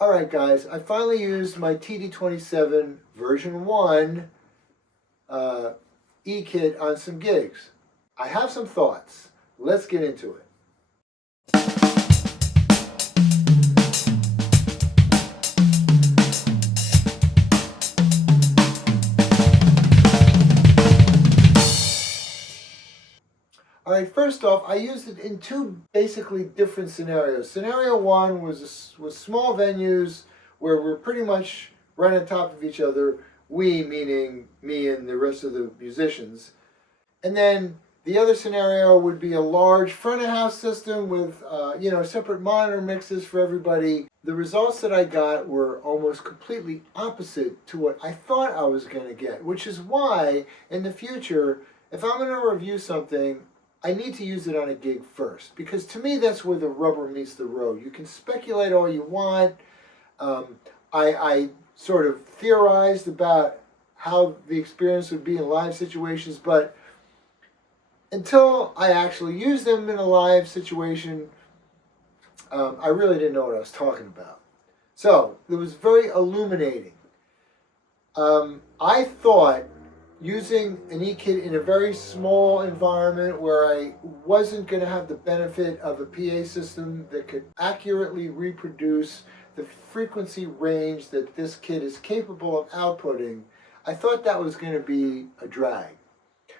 Alright guys, I finally used my TD-27 version 1 E-kit on some gigs. I have some thoughts. Let's get into it. Alright, first off, I used it in two basically different scenarios. Scenario one was small venues where we're pretty much right on top of each other, we meaning me and the rest of the musicians. And then the other scenario would be a large front of house system with separate monitor mixes for everybody. The results that I got were almost completely opposite to what I thought I was going to get, which is why in the future, if I'm going to review something, I need to use it on a gig first, because to me that's where the rubber meets the road. You can speculate all you want. I sort of theorized about how the experience would be in live situations, but until I actually used them in a live situation, I really didn't know what I was talking about. So it was very illuminating. I thought using an E-kit in a very small environment where I wasn't going to have the benefit of a PA system that could accurately reproduce the frequency range that this kit is capable of outputting, I thought that was going to be a drag.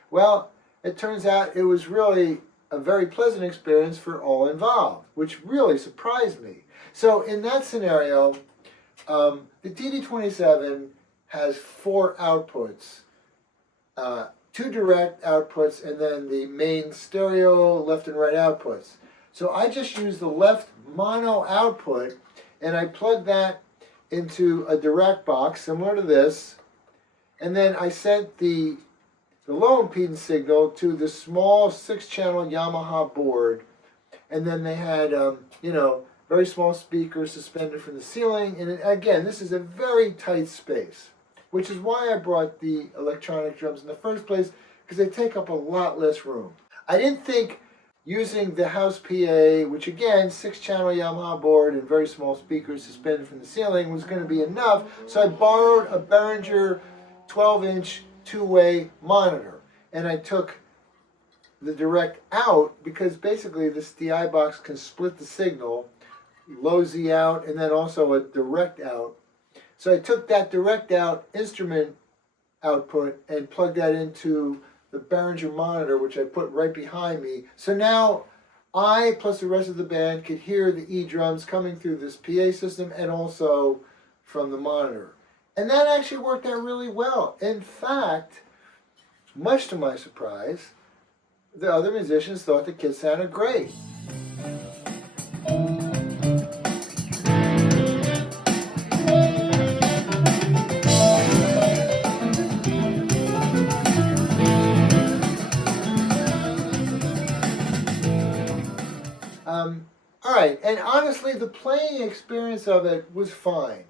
Well, it turns out it was really a very pleasant experience for all involved, which really surprised me. So in that scenario, the TD-27 has 4 outputs. 2 direct outputs and then the main stereo left and right outputs. So I just used the left mono output and I plugged that into a direct box similar to this, and then I sent the low impedance signal to the small 6-channel Yamaha board, and then they had very small speakers suspended from the ceiling, and again, this is a very tight space, which is why I brought the electronic drums in the first place, because they take up a lot less room. I didn't think using the house PA, which again, 6-channel Yamaha board and very small speakers suspended from the ceiling, was going to be enough, so I borrowed a Behringer 12-inch two-way monitor, and I took the direct out because basically this DI box can split the signal, low Z out, and then also a direct out. So I took that direct out instrument output and plugged that into the Behringer monitor, which I put right behind me. So now I, plus the rest of the band, could hear the E-drums coming through this PA system and also from the monitor. And that actually worked out really well. In fact, much to my surprise, the other musicians thought the kit sounded great. Alright, and honestly, the playing experience of it was fine.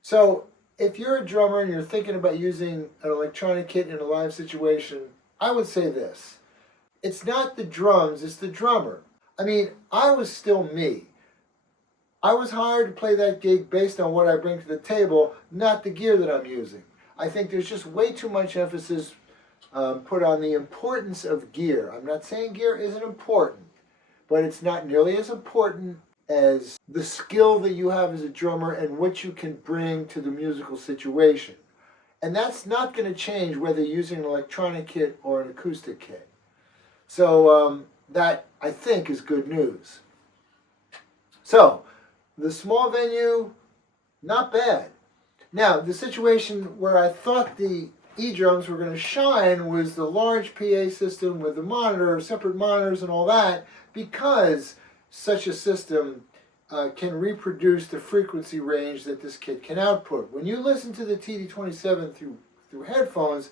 So, if you're a drummer and you're thinking about using an electronic kit in a live situation, I would say this. It's not the drums, it's the drummer. I mean, I was still me. I was hired to play that gig based on what I bring to the table, not the gear that I'm using. I think there's just way too much emphasis put on the importance of gear. I'm not saying gear isn't important, but it's not nearly as important as the skill that you have as a drummer and what you can bring to the musical situation. And that's not going to change whether you're using an electronic kit or an acoustic kit. So that, I think, is good news. So, the small venue, not bad. Now, the situation where I thought the E-drums were going to shine was the large PA system with the monitor, separate monitors and all that, because such a system can reproduce the frequency range that this kit can output. When you listen to the TD-27 through headphones,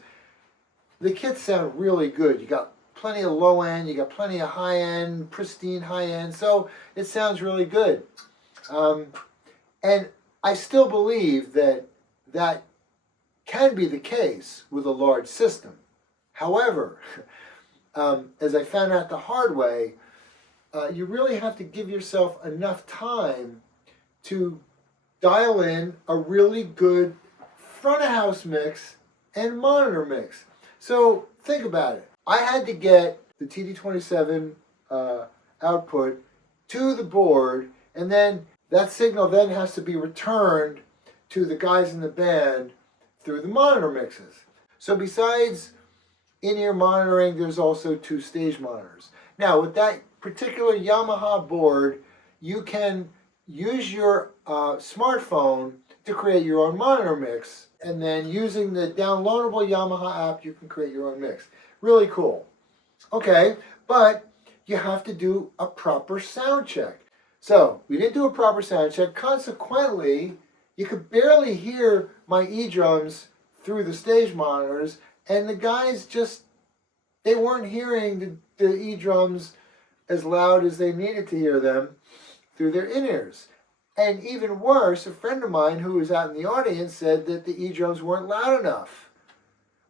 the kits sound really good. You got plenty of low end, you got plenty of high end, pristine high end, so it sounds really good. And I still believe that that can be the case with a large system. However, as I found out the hard way, you really have to give yourself enough time to dial in a really good front of house mix and monitor mix. So think about it. I had to get the TD-27 output to the board, and then that signal then has to be returned to the guys in the band through the monitor mixes. So besides in-ear monitoring, there's also 2 stage monitors. Now with that particular Yamaha board, you can use your smartphone to create your own monitor mix, and then using the downloadable Yamaha app, you can create your own mix. Really cool. Okay, but you have to do a proper sound check. So we didn't do a proper sound check. Consequently, you could barely hear my E-drums through the stage monitors, and the guys just, they weren't hearing the E-drums as loud as they needed to hear them through their in-ears. And even worse, a friend of mine who was out in the audience said that the E-drums weren't loud enough,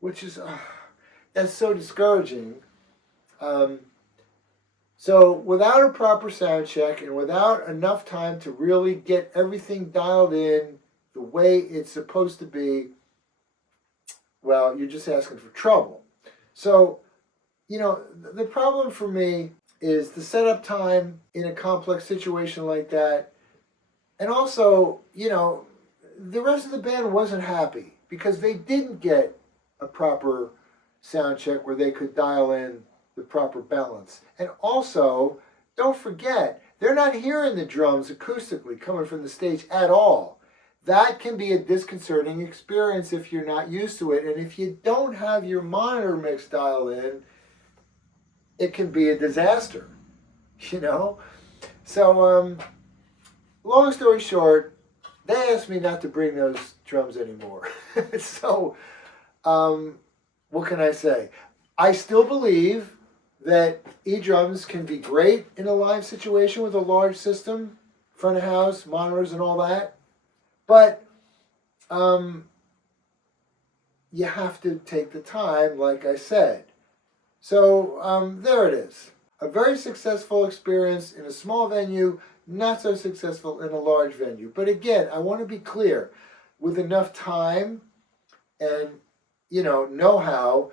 which is, that's so discouraging. So without a proper sound check and without enough time to really get everything dialed in the way it's supposed to be, well, you're just asking for trouble. So, you know, the problem for me is the setup time in a complex situation like that. And also, you know, the rest of the band wasn't happy because they didn't get a proper sound check where they could dial in the proper balance. And also, don't forget, they're not hearing the drums acoustically coming from the stage at all. That can be a disconcerting experience if you're not used to it. And if you don't have your monitor mix dialed in, it can be a disaster, you know? So, long story short, they asked me not to bring those drums anymore. So, what can I say? I still believe that E-drums can be great in a live situation with a large system, front of house, monitors and all that. But you have to take the time, like I said. So there it is. A very successful experience in a small venue, not so successful in a large venue. But again, I want to be clear. With enough time and, you know-how,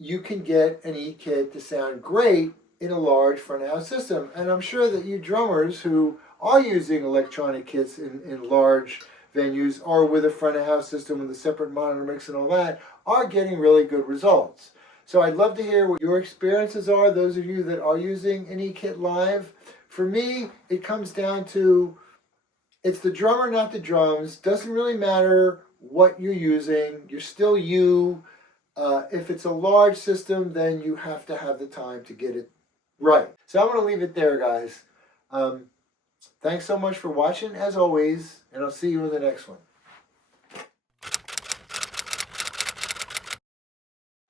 you can get an E-kit to sound great in a large front of house system. And I'm sure that you drummers who are using electronic kits in large venues or with a front of house system with a separate monitor mix and all that are getting really good results. So I'd love to hear what your experiences are, those of you that are using an E-kit live. For me, it comes down to, it's the drummer, not the drums. Doesn't really matter what you're using. You're still you. If it's a large system, then you have to have the time to get it right. So I'm going to leave it there, guys. Thanks so much for watching, as always, and I'll see you in the next one.